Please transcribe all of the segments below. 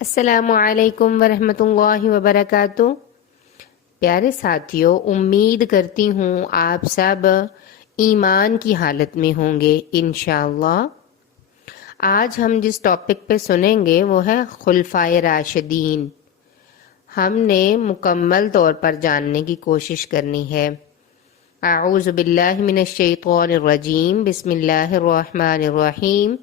السلام علیکم ورحمۃ اللہ وبرکاتہ۔ پیارے ساتھیوں، امید کرتی ہوں آپ سب ایمان کی حالت میں ہوں گے انشاءاللہ۔ آج ہم جس ٹاپک پہ سنیں گے وہ ہے خلفائے راشدین۔ ہم نے مکمل طور پر جاننے کی کوشش کرنی ہے۔ اعوذ باللہ من الشیطان الرجیم، بسم اللہ الرحمن الرحیم۔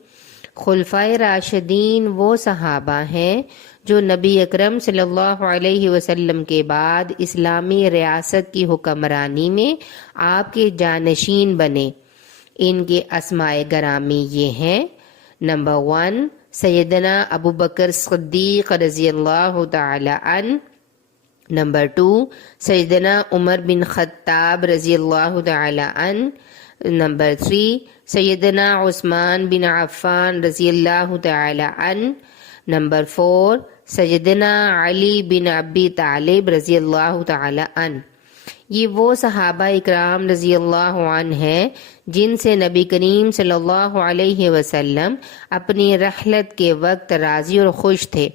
خلفائے راشدین وہ صحابہ ہیں جو نبی اکرم صلی اللہ علیہ وسلم کے بعد اسلامی ریاست کی حکمرانی میں آپ کے جانشین بنے۔ ان کے اسماء گرامی یہ ہیں: نمبر 1 سیدنا ابو بکر صدیق رضی اللہ تعالی عنہ، نمبر 2 سیدنا عمر بن خطاب رضی اللہ تعالی عنہ، نمبر 3 سیدنا عثمان بن عفان رضی اللہ تعالی عنہ، نمبر 4 سیدنا علی بن ابی طالب رضی اللہ تعالی عنہ۔ یہ وہ صحابہ اکرام رضی اللہ عنہ ہیں جن سے نبی کریم صلی اللہ علیہ وسلم اپنی رحلت کے وقت راضی اور خوش تھے۔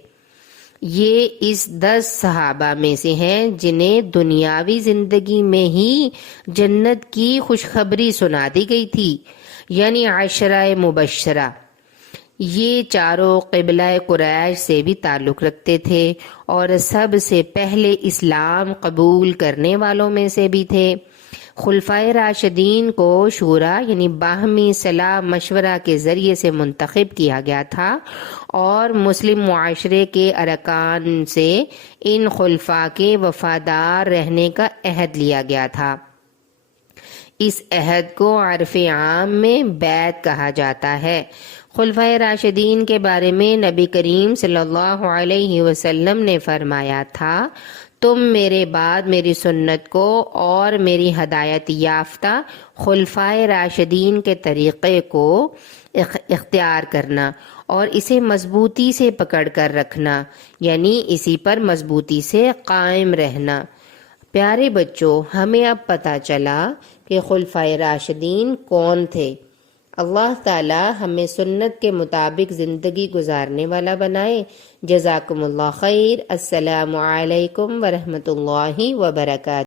یہ اس 10 صحابہ میں سے ہیں جنہیں دنیاوی زندگی میں ہی جنت کی خوشخبری سنا دی گئی تھی، یعنی عشرہ مبشرہ۔ یہ چاروں قبلہ قریش سے بھی تعلق رکھتے تھے اور سب سے پہلے اسلام قبول کرنے والوں میں سے بھی تھے۔ خلفائے راشدین کو شورا یعنی باہمی صلاح مشورہ کے ذریعے سے منتخب کیا گیا تھا اور مسلم معاشرے کے ارکان سے ان خلفاء کے وفادار رہنے کا عہد لیا گیا تھا۔ اس عہد کو عرف عام میں بیعت کہا جاتا ہے۔ خلفائے راشدین کے بارے میں نبی کریم صلی اللہ علیہ وسلم نے فرمایا تھا: تم میرے بعد میری سنت کو اور میری ہدایت یافتہ خلفائے راشدین کے طریقے کو اختیار کرنا اور اسے مضبوطی سے پکڑ کر رکھنا، یعنی اسی پر مضبوطی سے قائم رہنا۔ پیارے بچوں، ہمیں اب پتہ چلا کہ خلفائے راشدین کون تھے۔ اللہ تعالی ہمیں سنت کے مطابق زندگی گزارنے والا بنائے۔ جزاکم اللہ خیر۔ السلام علیکم ورحمۃ اللہ وبرکاتہ۔